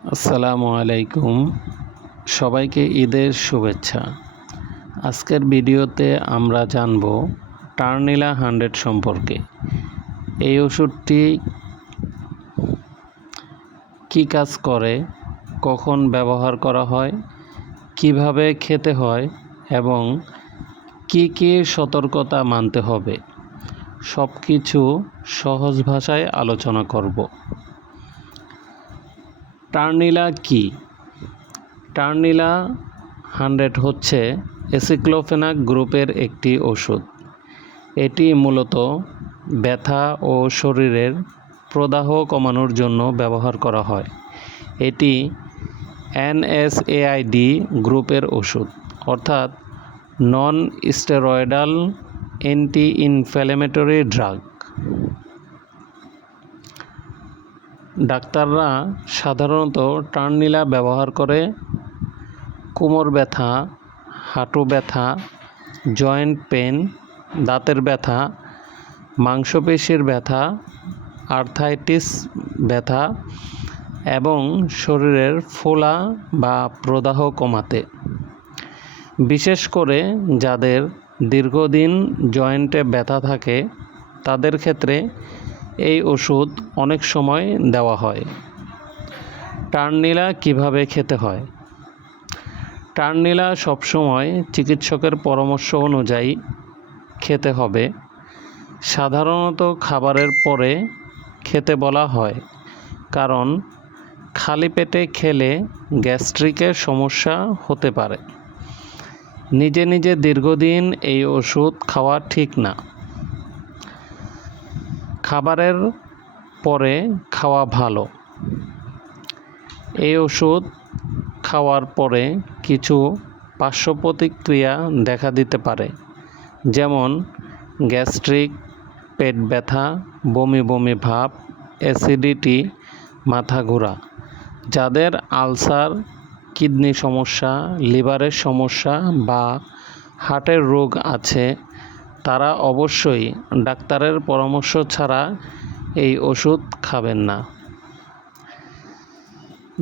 আসসালামু আলাইকুম। সবাইকে ঈদের শুভেচ্ছা। আজকের ভিডিওতে আমরা জানব টার্নিলা 100 সম্পর্কে। এই ওষুধটি কী কাজ করে, কখন ব্যবহার করা হয়, কিভাবে খেতে হয় এবং কি কি সতর্কতা মানতে হবে, সব কিছু সহজ ভাষায় আলোচনা করব। টার্নিলা কি? টার্নিলা 100 হচ্ছে অ্যাসিক্লোফেনাক গ্রুপের একটি ওষুধ। এটি মূলত ব্যথা ও শরীরের প্রদাহ কমানোর জন্য ব্যবহার করা হয়। এটি NSAID গ্রুপের ওষুধ, অর্থাৎ non steroidal anti inflammatory drug. ডাক্তাররা সাধারণত টার্নিলা ব্যবহার করে কোমর ব্যথা, হাঁটু ব্যথা, জয়েন্ট পেন, দাঁতের ব্যথা, মাংসপেশির ব্যথা, আর্থ্রাইটিস ব্যথা এবং শরীরের ফোলা বা প্রদাহ কমাতে। বিশেষ করে যাদের দীর্ঘদিন জয়েন্টে ব্যথা থাকে তাদের ক্ষেত্রে এই ওষুধ অনেক সময় দেওয়া হয়। টার্নিলা কিভাবে খেতে হয়? টার্নিলা সবসময় চিকিৎসকের পরামর্শ অনুযায়ী খেতে হবে। সাধারণত খাবারের পরে খেতে বলা হয়, কারণ খালি পেটে খেলে গ্যাস্ট্রিকের সমস্যা হতে পারে। নিজে নিজে দীর্ঘদিন এই ওষুধ খাওয়া ঠিক না। খাবারের পরে খাওয়া ভালো। এই ওষুধ খাওয়ার পরে কিছু পার্শ্ব প্রতিক্রিয়া দেখা দিতে পারে, যেমন গ্যাস্ট্রিক, পেট ব্যথা, বমি বমি ভাব, অ্যাসিডিটি, মাথা ঘোরা। যাদের আলসার, কিডনি সমস্যা, লিভারের সমস্যা বা হার্টের রোগ আছে তারা অবশ্যই ডাক্তারের পরামর্শ ছাড়া এই ওষুধ খাবেন না।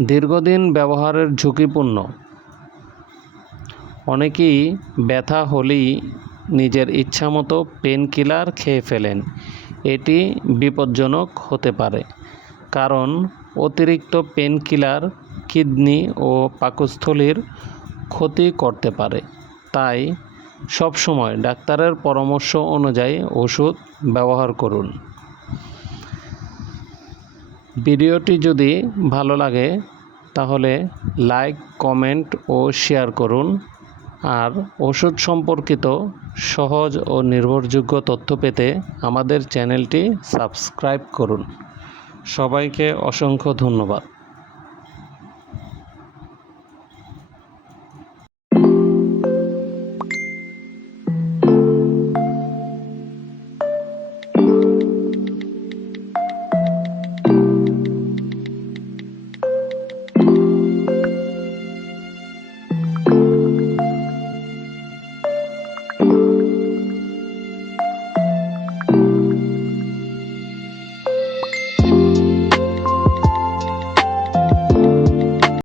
দীর্ঘদিন ব্যবহারের ঝুঁকিপূর্ণ। অনেকেই ব্যথা হলেই নিজের ইচ্ছামতো পেন কিলার খেয়ে ফেলেন। এটি বিপজ্জনক হতে পারে, কারণ অতিরিক্ত পেন কিলার কিডনি ও পাকস্থলীর ক্ষতি করতে পারে। তাই সবসময় ডাক্তারের পরামর্শ অনুযায়ী ওষুধ ব্যবহার করুন। ভিডিওটি যদি ভালো লাগে তাহলে লাইক, কমেন্ট ও শেয়ার করুন। আর ওষুধ সম্পর্কিত সহজ ও নির্ভরযোগ্য তথ্য পেতে আমাদের চ্যানেলটি সাবস্ক্রাইব করুন। সবাইকে অসংখ্য ধন্যবাদ।